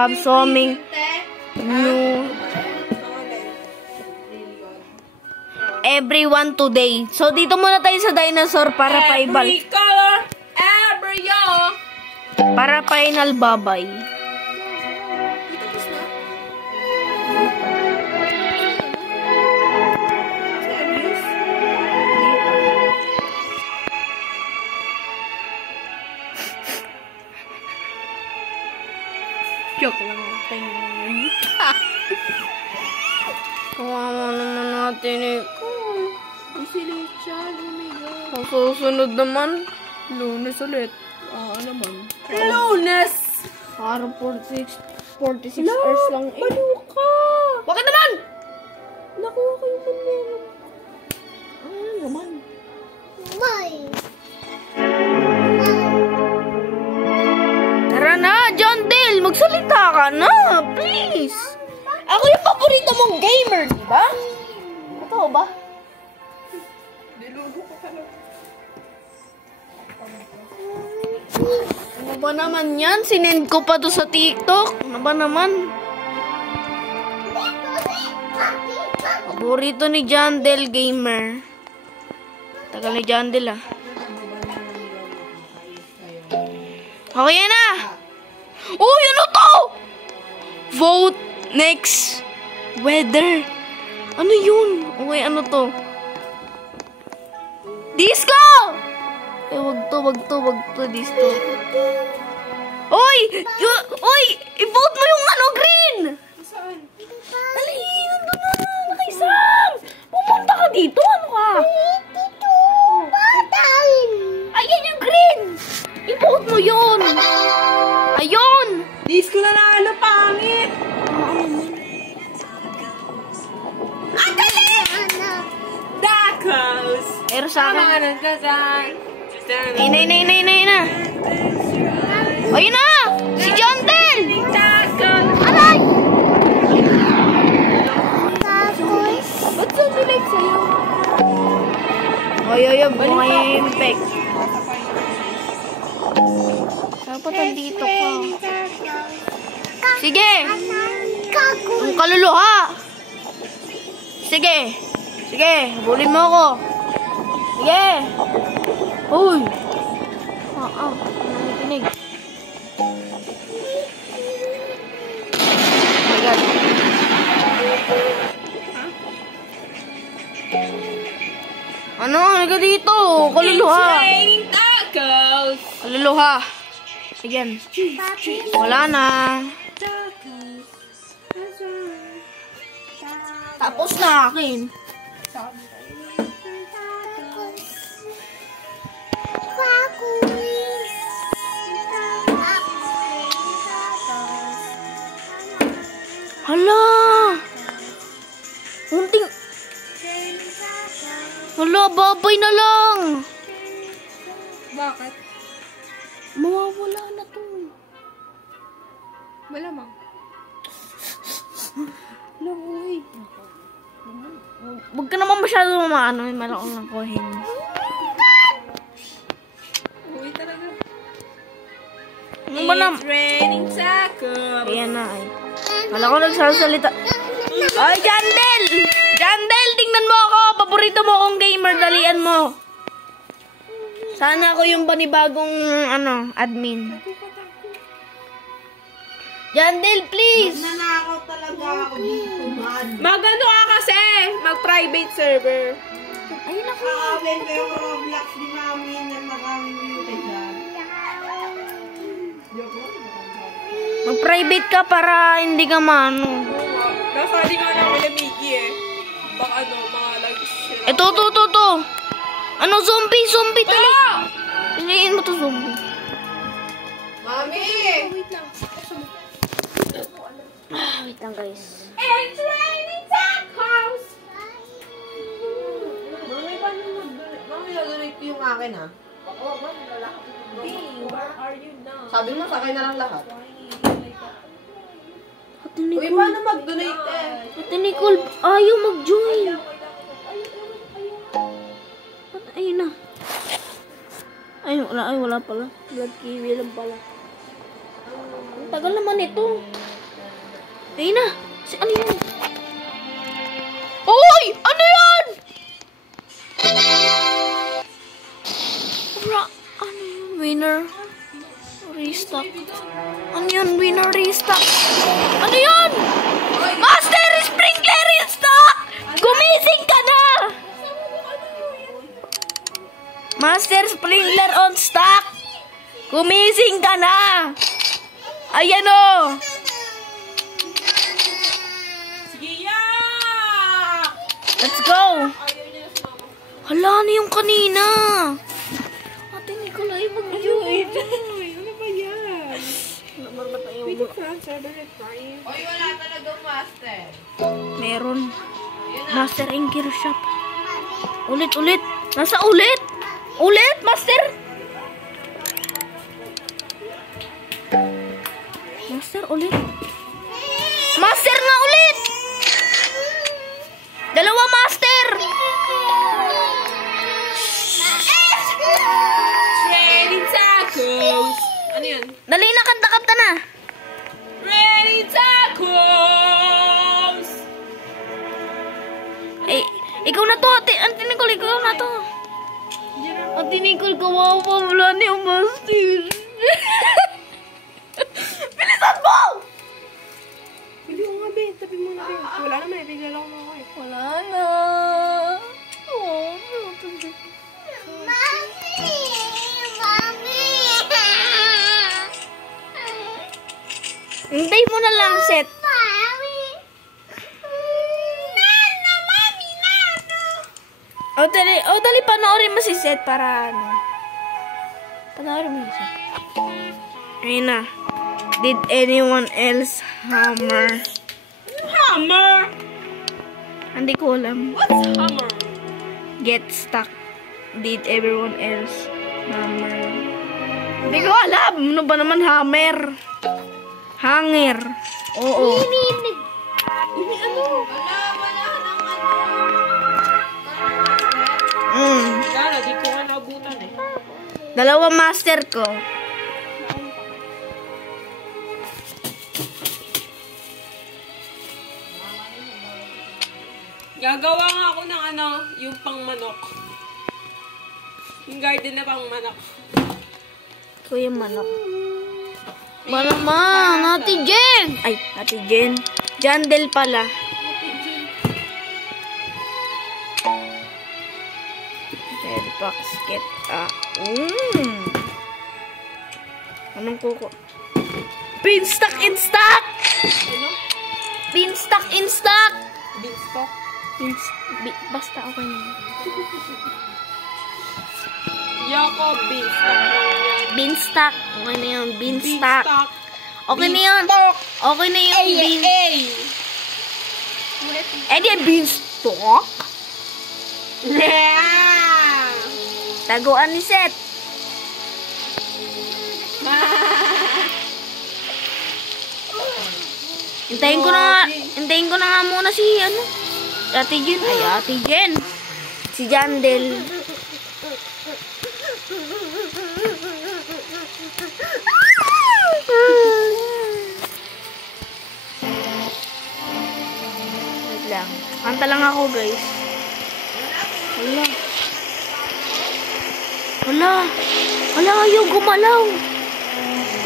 have so many new everyone today. So, dito muna tayo sa dinosaur para paibal. Para final babay. Joke lang natin. Kawawa naman natin eh. Ang susunod naman, Lunes ulit. Naman. Lunes! Parang 46 hours lang eh. Maluka! Bakit naman? Nakuha ko yung bandera. Naman. Tara na, John Dale! Magsalita ka na! Please! Ako yung paborito mong gamer, di ba? Totoo ba? Nilugo ko ka na. Ano ba naman yan? Sinend ko pa to sa TikTok. Ano ba naman? Paborito ni John Dale Gamer. Tagal ni John Dale ah. Okay na! Uy, ano to? Vote next weather. Ano yun? Okay, ano to? Disco! Eh, wag to, disco. Uy! Uy! I-vote mo yung ano, green! Saan? Dali, nandun na, nakisam! Pumunta ka dito, ano ka? Dito, batayin. Ayan yung green! I-vote mo yun! Ayun! Disco na ano, pangit! Dakos! Pero sa akin... Ano ka dyan? Ayun na! Ayun na! Si John Dale! Dakos! Alay! Ba't saan nilike sa'yo? Ay, bumimpek. Dapat nandito ka. Sige! Ang kaluluha! Sige! Bulin mo ako! Sige! Uy! Nakikinig. Oh my God. Ano? Halika dito! Kaluluha! Kaluluha! Sige. Wala na. Tapos na akin. Hala! Unting... Hala, babay na lang! Bakit? Mawawala na to. Malamang. Uy. Huwag ka naman masyado maano, malakong lang kohin. Uy, talaga. Ano ba naman? It's raining tacos. Ayan na ay. Wala ko nagsasalita. Ay, Jandel! Jandel, tingnan mo ako! Paborito mo akong gamer, dalian mo. Sana ako yung panibagong, admin. Jandel, please! Nanakaw talaga ako dito, man. Mag-ano ka kasi? Mag-private server. Ayun ako. Aawin ko yung Roblox ni Mami na nakamimutin dyan. Mag-private ka para hindi ka maano. Nasali nga na ako yung Mickey eh. Baka mga like-share. Ito. Ano, zombie, tali. Piliin mo to, zombie. Mami! Wait lang. Wait lang, guys. It's raining tacos! Mami, paano mag-donate? Mami, donate ko yung akin, ha? Oo, man, lalaki. Where are you now? Sabi mo, sa akin na lang lahat. Ate Uy, Nicole. paano mag-donate eh? Ate Nicole, ayaw mag-join. Ayun na. Ay, wala pala. Blood kiwi lang pala. Ang tagal naman ito. Ayun na. Ano yun? Uy! Ano yun? Ano yun? Winner. Restock. Ano yun? Winner restock. Ano yun? Master Sprinkler restock! Gumising ka na! Master Sprinkler on stock! Gumising ka na! Ayan o! Sige, yak! Let's go! Ayaw niya na sumama. Hala, ano yung kanina? Ate Nicolay, mag-join. Ano ba yan? Wait, France, are they crying? Oy, wala talagang master. Meron. Master Ingear Shop. Ulit, ulit. Nasa ulit? Ulit, Master? Master, ulit. Master nga ulit! Dalawa, Master! Ready tacos! Ano yun? Dali na, kanta-kanta na. Ready tacos! Eh, ikaw na to, Ate Nicole, ikaw na to. Ate Nicole, kawawa, wala na yung Master. Bilisan mo! Hindi ko nga, be. Tabi mo na, be. Wala naman, bigla lang ako eh. Wala na. Oh, hintay mo na lang, Set. Dali, panoorin mo si Set para ano. Panoorin mo si Set. Ayun na. Did anyone else hammer? Hammer! Hindi ko alam. What's hammer? Get stuck. Did everyone else hammer? Hindi ko alam. Ano ba naman hammer? Hanger. Oo. Ini ano? Wala nang Lala, di ko nga nabutan eh. Dalawa master ko. Gagawa nga ako ng ano, yung pang manok. Yung garden na pang manok. Kuya manok. Ba naman? Ate Jen! Ay, Ate Jen. Jandel pala. Red basket. Anong kuko? Beanstalk in stock! Ano? Beanstalk in stock! Beanstalk? Basta okay na. Yoko, beanstalk lang yan. Beanstalk. Okay na yun. Beanstalk. Beanstalk. Okay na yun. Okay na yung bean. Eh di beanstalk? Yeah! Taguan ni Seth. Hintayin ko na nga muna si Ate Jen. Ay, Ate Jen. Si Jandel. Wait lang. Kanta lang ako, guys. Wala. Wala. Wala, ayaw gumalaw.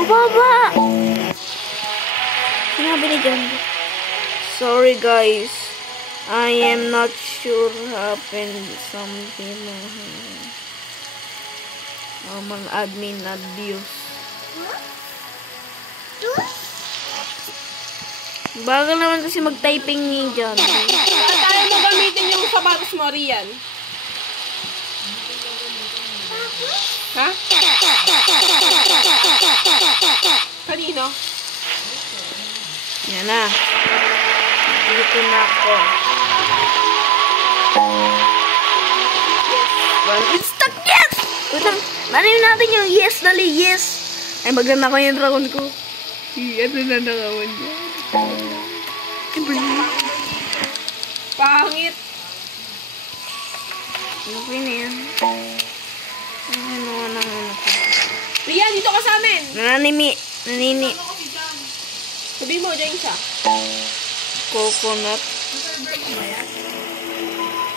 Kubaba. Sinabi ni Jandel. Sorry, guys. I am not sure happened something. Ang admin abuse. Bagal naman kasi mag-typing ni John. Tayo mo gamitin yung sapatos mo, Rian. Ha? Kanino? Yan na. Dito na ako. It's stuck, yes! Utang, nanin natin yung yes, dali, yes. Ay, maganda ko yung dragon ko. Ano na nakawan niya? Pangit. Okay na yan. Ano na ako. Rian, dito ka sa amin. Nanini. Sabi mo, dyan siya. Coconut.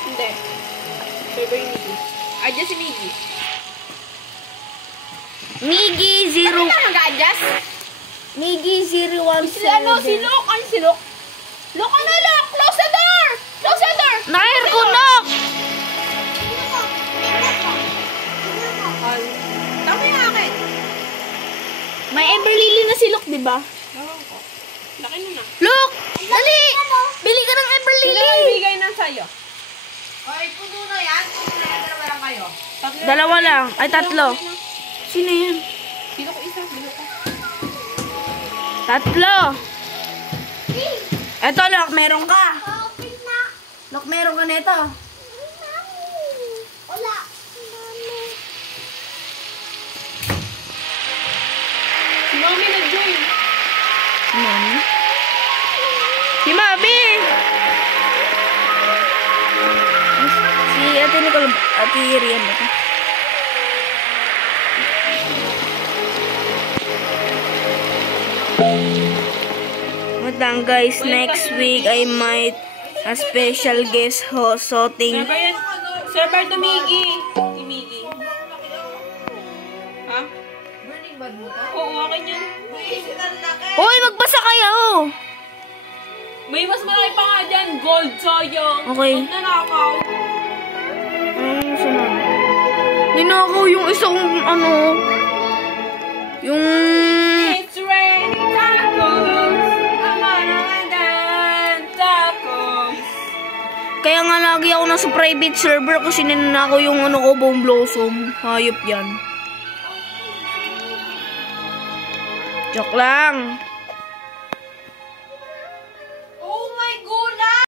Hindi. Server ni Miggy. Ay, dyan si Miggy. Miggy 0. Ano ka mag-adjust? Miggy 017. Si Lok. Ano si Lok? Lok, ano Lok? Close the door! Close the door! Naka-aircon. Tama yung akin. May Everlily na si Look, di ba? Ewan ko. Laki mo na. Look! Dali! Bili ka ng Sino Everlily! ang bigay ng sayo? Oy, puno na yan. Puno na yan. Dalawa lang kayo. Dalawa lang. Ay, tatlo. Sino yan? Sino ko isa? Sino ko? Tatlo. Eto, Look, meron ka. Look, meron ka nito. Wala. Si Mami nag-join. Mami? Si Mami! Si Ate Nicole, Ate Rian ba ito? Matang guys, next week I might a special guest hosting. Server yan. Server to Miggy. Si Miggy. Ha? Burning bad mo to? Oo, akin yan. Uy, magbasa kayo! May mas malaki pa nga dyan. Gold, sayang. Okay. Huwag nanakaw. Sunod. Ninakaw yung isang ano. Yung... It's raining tacos. Amanaman tacos. Kaya nga lagi ako nasa private server kasi ninanakaw yung ano ko, Bone Blossom. Hayop yan. Joke lang.